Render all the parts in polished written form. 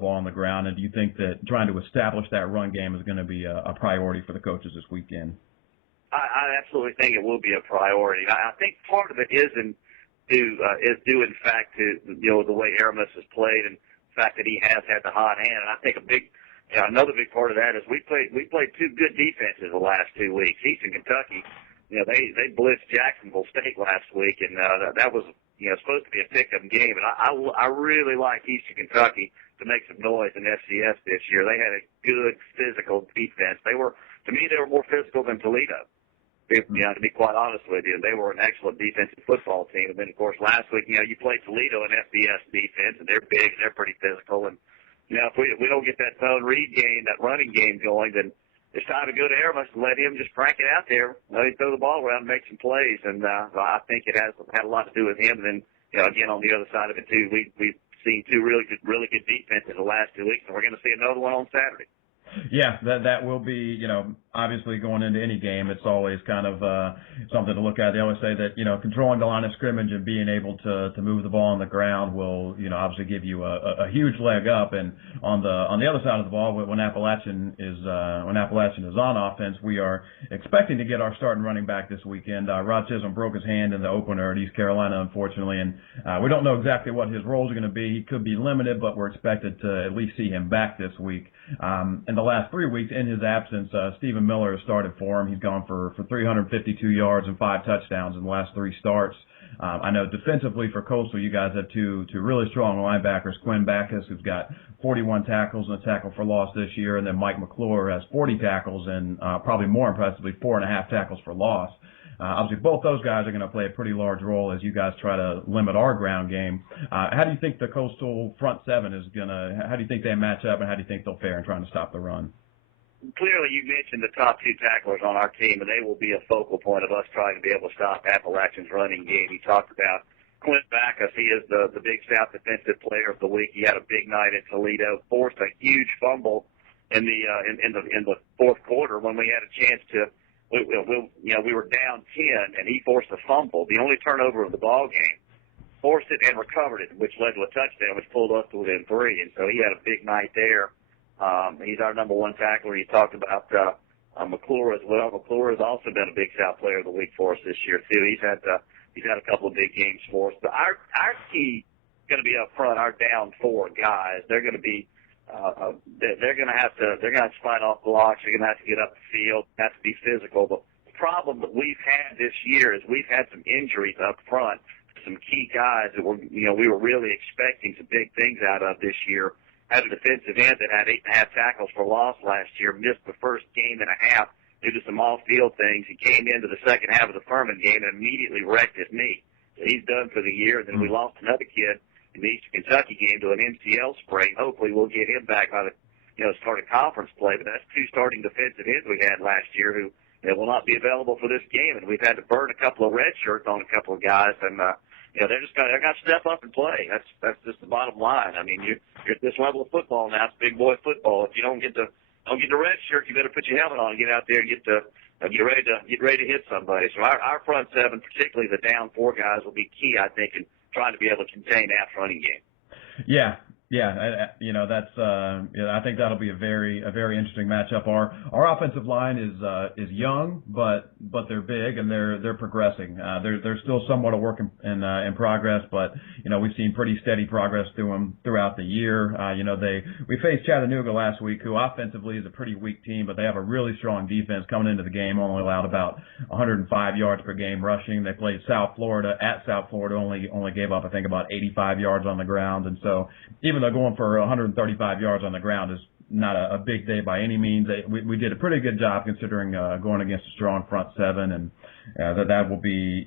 ball on the ground? And do you think that trying to establish that run game is going to be a priority for the coaches this weekend? I absolutely think it will be a priority. I think part of it is due in fact to the way Aramis has played and the fact that he has had the hot hand. And I think another big part of that is we played two good defenses the last 2 weeks. Eastern Kentucky, they blitzed Jacksonville State last week, and that was supposed to be a pick-up game. And I really like Eastern Kentucky to make some noise in FCS this year. They had a good physical defense. To me, they were more physical than Toledo. To be quite honest with you, they were an excellent defensive football team. And then, of course, last week, you played Toledo in FBS defense, and they're big, and they're pretty physical. And, if we don't get that Bone Reed game, that running game going, then it's time to go to Aramis and let him just crank it out there, let him throw the ball around and make some plays. And I think it has had a lot to do with him. And then, again, on the other side of it, too, we've seen two really good defenses the last 2 weeks, and we're going to see another one on Saturday. Yeah, that will be, obviously going into any game, it's always kind of something to look at. They always say that, controlling the line of scrimmage and being able to move the ball on the ground will, obviously give you a huge leg up. And on the other side of the ball, when Appalachian is on offense, we are expecting to get our starting running back this weekend. Rod Chisholm broke his hand in the opener at East Carolina, unfortunately, and we don't know exactly what his roles are going to be. He could be limited, but we're expected to at least see him back this week. In the last 3 weeks, in his absence, Stephen Miller has started for him. He's gone for 352 yards and 5 touchdowns in the last 3 starts. I know defensively for Coastal, you guys have two really strong linebackers. Quinn Backus, who's got 41 tackles and a tackle for loss this year, and then Mike McClure has 40 tackles and probably more impressively 4.5 tackles for loss. Obviously, both those guys are going to play a pretty large role as you guys try to limit our ground game. How do you think the Coastal front seven how do you think they match up, and how do you think they'll fare in trying to stop the run? Clearly, you mentioned the top 2 tacklers on our team, and they will be a focal point of us trying to be able to stop Appalachian's running game. You talked about Clint Backus. He is the Big South Defensive Player of the Week. He had a big night at Toledo, forced a huge fumble in the fourth quarter when we had a chance to. We were down 10, and he forced a fumble, the only turnover of the ball game. Forced it and recovered it, which led to a touchdown, which pulled us to within 3. And so he had a big night there. He's our number 1 tackler. You talked about McClure as well. McClure has also been a Big South Player of the Week for us this year too. He's had a couple of big games for us. But our key is going to be up front. Our down 4 guys. They're going to be they're going to have to fight off blocks. They're going to have to get up the field. Have to be physical. But the problem that we've had this year is we've had some injuries up front. Some key guys that we were really expecting some big things out of this year. Had a defensive end that had 8.5 tackles for loss last year, missed the first game and a half due to some off-field things. He came into the second half of the Furman game and immediately wrecked his knee. So he's done for the year. Then we lost another kid in the Eastern Kentucky game to an MCL sprain. Hopefully we'll get him back by the start of conference play. But that's 2 starting defensive ends we had last year who will not be available for this game. And we've had to burn a couple of red shirts on a couple of guys, and they're got to step up and play. That's just the bottom line. I mean, you're at this level of football now. It's big boy football. If you don't get the red shirt, you better put your helmet on and get out there and get ready to hit somebody. So our front seven, particularly the down 4 guys, will be key, I think, in trying to be able to contain that running game. Yeah. That's I think that'll be a very interesting matchup. Our offensive line is young, but they're big and they're progressing. They're still somewhat a work in progress, but we've seen pretty steady progress throughout the year. We faced Chattanooga last week, who offensively is a pretty weak team, but they have a really strong defense coming into the game. Only allowed about 105 yards per game rushing. They played South Florida at South Florida, only gave up I think about 85 yards on the ground, and so even though going for 135 yards on the ground is not a big day by any means, we did a pretty good job considering going against a strong front seven, and that will be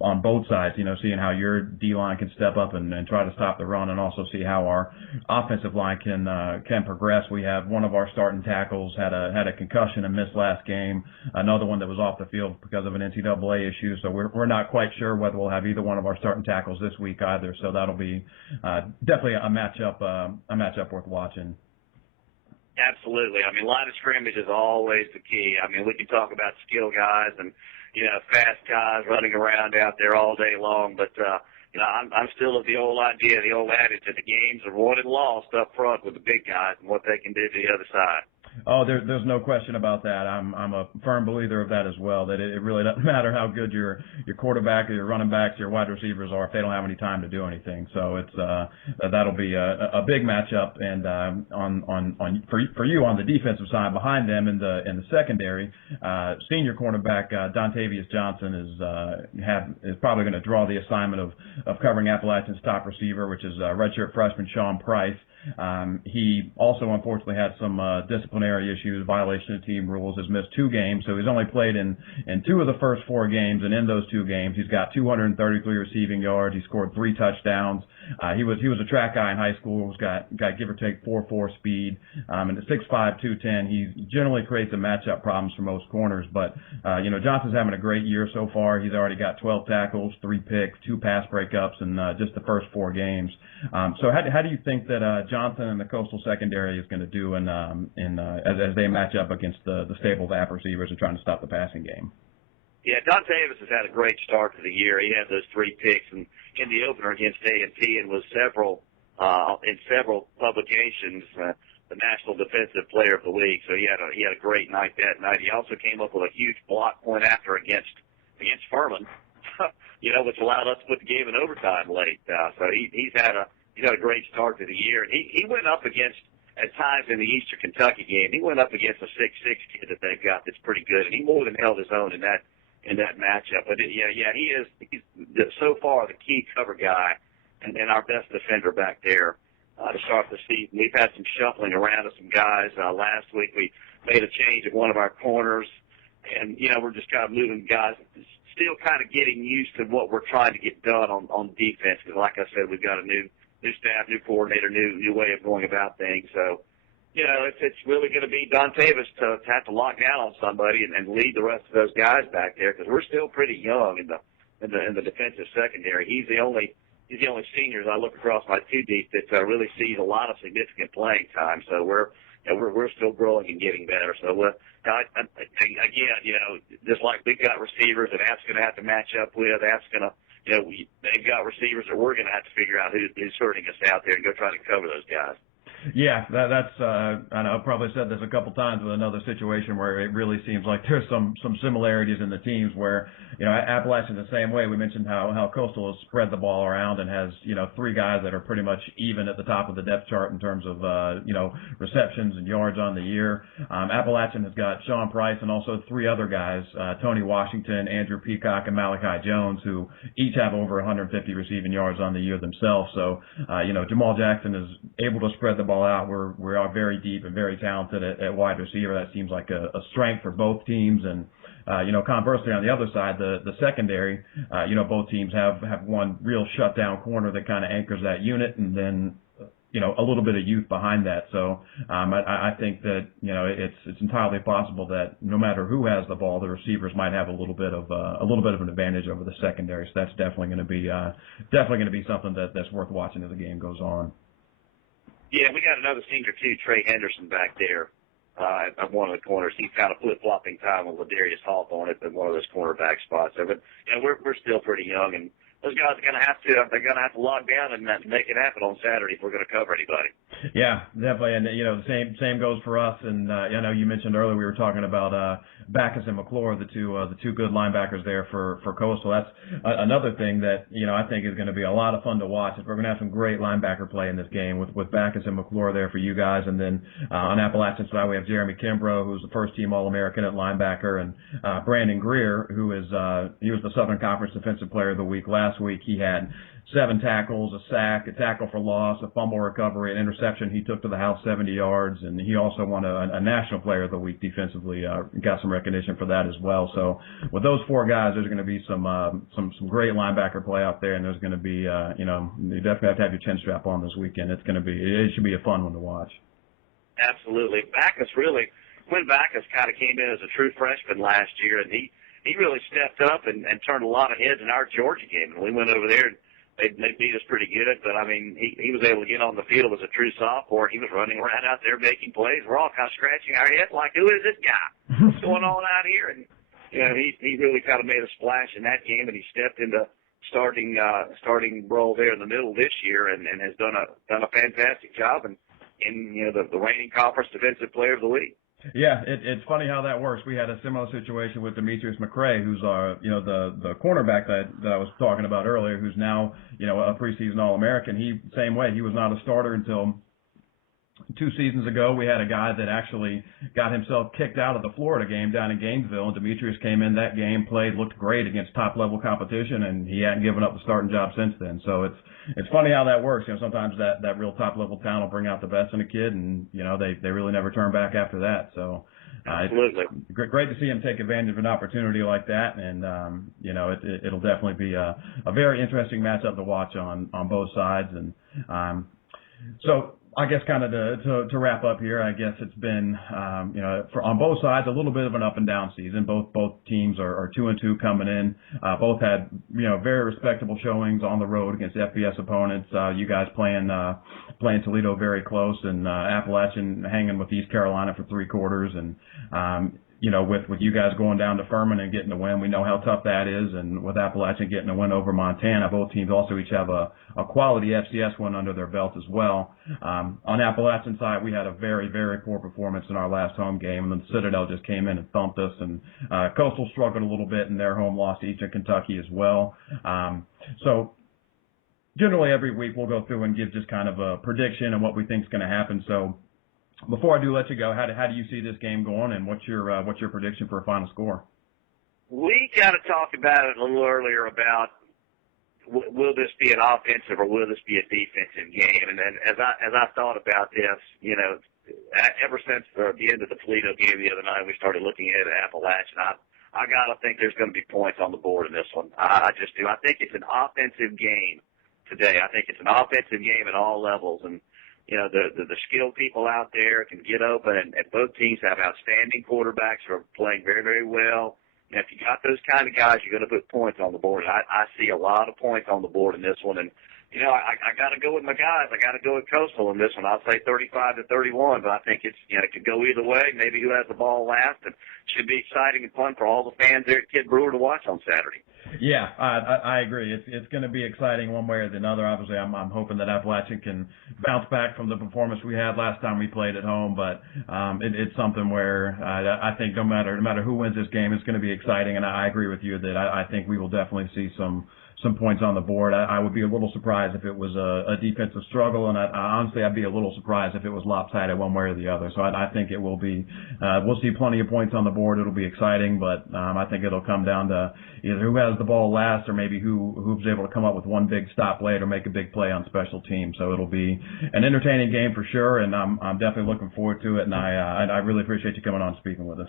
on both sides, seeing how your D-line can step up and try to stop the run, and also see how our offensive line can progress. We have one of our starting tackles had a concussion and missed last game, another one that was off the field because of an NCAA issue, so we're not quite sure whether we'll have either one of our starting tackles this week either, so that'll be definitely a matchup worth watching. Absolutely. I mean, line of scrimmage is always the key. I mean, we can talk about skill guys and, fast guys running around out there all day long, but I'm still of the old idea, the old adage that the games are won and lost up front with the big guys and what they can do to the other side. Oh, there's no question about that. I'm a firm believer of that as well. That it really doesn't matter how good your quarterback or your running backs, your wide receivers are if they don't have any time to do anything. So it's that'll be a big matchup. And for you on the defensive side behind them in the secondary, senior cornerback Dontavius Johnson is probably going to draw the assignment of covering Appalachian's top receiver, which is redshirt freshman Sean Price. He also unfortunately had some disciplinary issues, violation of team rules, has missed 2 games, so he's only played in 2 of the first 4 games, and in those 2 games he's got 233 receiving yards, he scored 3 touchdowns. He was a track guy in high school, he's got give or take 4.4 speed, and at 6'5", 210, he generally creates a matchup problems for most corners, but Johnson's having a great year so far. He's already got 12 tackles, 3 picks, 2 pass breakups in just the first 4 games. So how do you think that Johnson and the Coastal secondary is going to do as they match up against the stable of app receivers and trying to stop the passing game? Yeah, Dontavius has had a great start to the year. He had those 3 picks in the opener against A&T and was in several publications the National Defensive Player of the Week. So he had a great night that night. He also came up with a huge block point after against Furman, which allowed us to put the game in overtime late. So he's had a great start to the year. And he went up against, at times in the Eastern Kentucky game, he went up against a 6'6" kid that they've got that's pretty good, and he more than held his own in that matchup. But he's so far the key cover guy and our best defender back there to start the season. We've had some shuffling around of some guys. Last week we made a change at one of our corners, and we're just kind of moving guys. Still kind of getting used to what we're trying to get done on defense, because like I said, we've got a new staff, new coordinator, new way of going about things. So, it's really going to be Dontavius to have to lock down on somebody and lead the rest of those guys back there, because we're still pretty young in the defensive secondary. He's the only senior as I look across my 2 deep that really sees a lot of significant playing time. So we're still growing and getting better. So again, just like we've got receivers that App's going to have to match up with, App's going to. They've got receivers that we're going to have to figure out who's hurting us out there and go try to cover those guys. Yeah, that's I know I've probably said this a couple times with another situation where it really seems like there's some similarities in the teams where, Appalachian's the same way. We mentioned how Coastal has spread the ball around and has, 3 guys that are pretty much even at the top of the depth chart in terms of, receptions and yards on the year. Appalachian has got Sean Price and also 3 other guys, Tony Washington, Andrew Peacock, and Malachi Jones, who each have over 150 receiving yards on the year themselves. So, Jamal Jackson is able to spread the ball out. We are very deep and very talented at wide receiver. That seems like a strength for both teams. And conversely, on the other side, the secondary, both teams have one real shutdown corner that kind of anchors that unit, and then a little bit of youth behind that. So I think that it's entirely possible that no matter who has the ball, the receivers might have a little bit of an advantage over the secondary. So that's definitely going to be something that's worth watching as the game goes on. Yeah, we got another senior too, Trey Henderson back there at one of the corners. He's kind of flip-flopping time with Ladarius Hawthorne at one of those cornerback spots there. But we're still pretty young, and those guys are going to have to log down and make it happen on Saturday if we're going to cover anybody. Yeah, definitely, and the same goes for us. And I know you mentioned earlier we were talking about Backus and McClure, the two good linebackers there for Coastal. That's another thing that I think is going to be a lot of fun to watch. We're going to have some great linebacker play in this game with Backus and McClure there for you guys, and then on Appalachian's side we have Jeremy Kimbrough, who's the first team All-American at linebacker, and Brandon Greer, who is he was the Southern Conference Defensive Player of the Week last week. He had 7 tackles, a sack, a tackle for loss, a fumble recovery, an interception he took to the house 70 yards, and he also won a National Player of the Week defensively, got some recognition for that as well. So with those 4 guys, there's going to be some great linebacker play out there, and there's going to be, you definitely have to have your chin strap on this weekend. It should be a fun one to watch. Absolutely. Quinn Backus kind of came in as a true freshman last year, and he really stepped up and turned a lot of heads in our Georgia game. And we went over there and they beat us pretty good, but, he was able to get on the field as a true sophomore. He was running around out there making plays. We're all kind of scratching our heads like, who is this guy? What's going on out here? And, he really kind of made a splash in that game, and he stepped into starting role there in the middle this year, and has done a fantastic job, and the reigning conference defensive player of the week. Yeah, it's funny how that works. We had a similar situation with Demetrius McCray, who's the cornerback that I was talking about earlier, who's now a preseason All-American. Same way. He was not a starter until 2 seasons ago. We had a guy that actually got himself kicked out of the Florida game down in Gainesville, and Demetrius came in that game, played, looked great against top-level competition, and he hadn't given up the starting job since then. So it's funny how that works. Sometimes that real top-level talent will bring out the best in a kid, and they really never turn back after that. So absolutely, it's great to see him take advantage of an opportunity like that, and it'll definitely be a very interesting matchup to watch on both sides. And so I guess kind of to wrap up here, I guess it's been, on both sides, a little bit of an up and down season. Both teams are 2-2 coming in. Both had, very respectable showings on the road against FBS opponents. You guys playing Toledo very close, and Appalachian hanging with East Carolina for 3 quarters. And, with you guys going down to Furman and getting a win, we know how tough that is. And with Appalachian getting a win over Montana, both teams also each have a quality FCS win under their belt as well. On Appalachian side, we had a very, very poor performance in our last home game, and then Citadel just came in and thumped us. And Coastal struggled a little bit in their home loss to Eastern Kentucky as well. So generally every week we'll go through and give just kind of a prediction and what we think is going to happen. So before I do let you go, how do you see this game going, and what's your prediction for a final score? We got to talk about it a little earlier about will this be an offensive or will this be a defensive game? And then as I thought about this, ever since the end of the Toledo game the other night, we started looking at Appalachian. I got to think there's going to be points on the board in this one. I just do. I think it's an offensive game today. I think it's an offensive game at all levels, and the skilled people out there can get open, and both teams have outstanding quarterbacks who are playing very, very well. And if you got those kind of guys, you're going to put points on the board. I see a lot of points on the board in this one. And, I got to go with my guys. I got to go with Coastal in this one. I'll say 35-31, but I think it could go either way. Maybe who has the ball last. And it should be exciting and fun for all the fans there at Kid Brewer to watch on Saturday. Yeah, I agree. It's going to be exciting one way or the other. Obviously, I'm hoping that Appalachian can bounce back from the performance we had last time we played at home. But it's something where I think no matter who wins this game, it's going to be exciting. And I agree with you that I think we will definitely see some points on the board. I would be a little surprised if it was a defensive struggle, and honestly, I'd be a little surprised if it was lopsided one way or the other. So I think it will be. We'll see plenty of points on the board. It'll be exciting, but I think it'll come down to either who has the ball last, or maybe who's able to come up with one big stop late or make a big play on special teams. So it'll be an entertaining game for sure, and I'm definitely looking forward to it. And I really appreciate you coming on and speaking with us.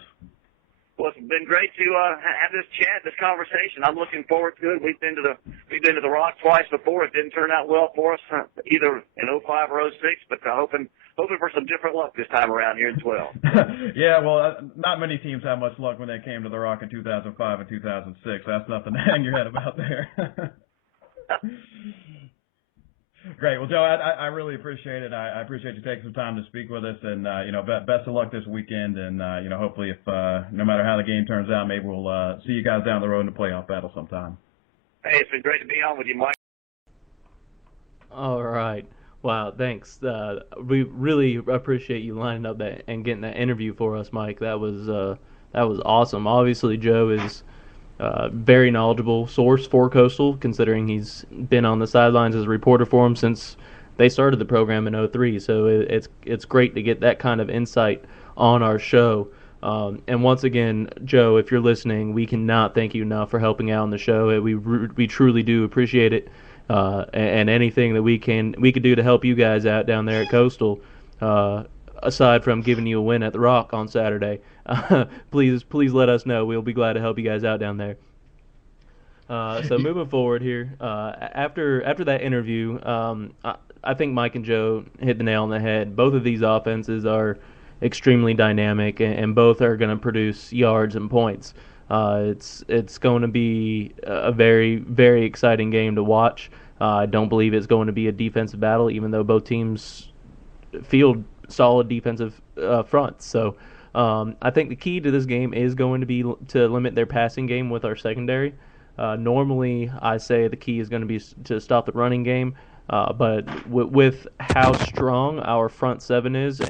Well, it's been great to have this chat, this conversation. I'm looking forward to it. We've been to the Rock twice before. It didn't turn out well for us, either in 05 or 06, but hoping for some different luck this time around here in 12. Yeah, well, not many teams have much luck when they came to the Rock in 2005 and 2006. That's nothing to hang your head about there. Great. Well, Joe, I really appreciate it. I appreciate you taking some time to speak with us, and best of luck this weekend. And hopefully, if no matter how the game turns out, maybe we'll see you guys down the road in the playoff battle sometime. Hey, it's been great to be on with you, Mike. All right. Wow. Thanks. We really appreciate you lining up that and getting that interview for us, Mike. That was awesome. Obviously, Joe is very knowledgeable source for Coastal, considering he's been on the sidelines as a reporter for him since they started the program in 03. So it's great to get that kind of insight on our show. And once again, Joe, if you're listening, we cannot thank you enough for helping out on the show. We truly do appreciate it. And anything that we could do to help you guys out down there at Coastal, aside from giving you a win at the Rock on Saturday, please let us know. We'll be glad to help you guys out down there. So moving forward here, after that interview, I think Mike and Joe hit the nail on the head. Both of these offenses are extremely dynamic, and both are going to produce yards and points. It's going to be a very, very exciting game to watch. I don't believe it's going to be a defensive battle, even though both teams field solid defensive fronts. So I think the key to this game is going to be to limit their passing game with our secondary. Normally, I say the key is going to be to stop the running game, but with how strong our front seven is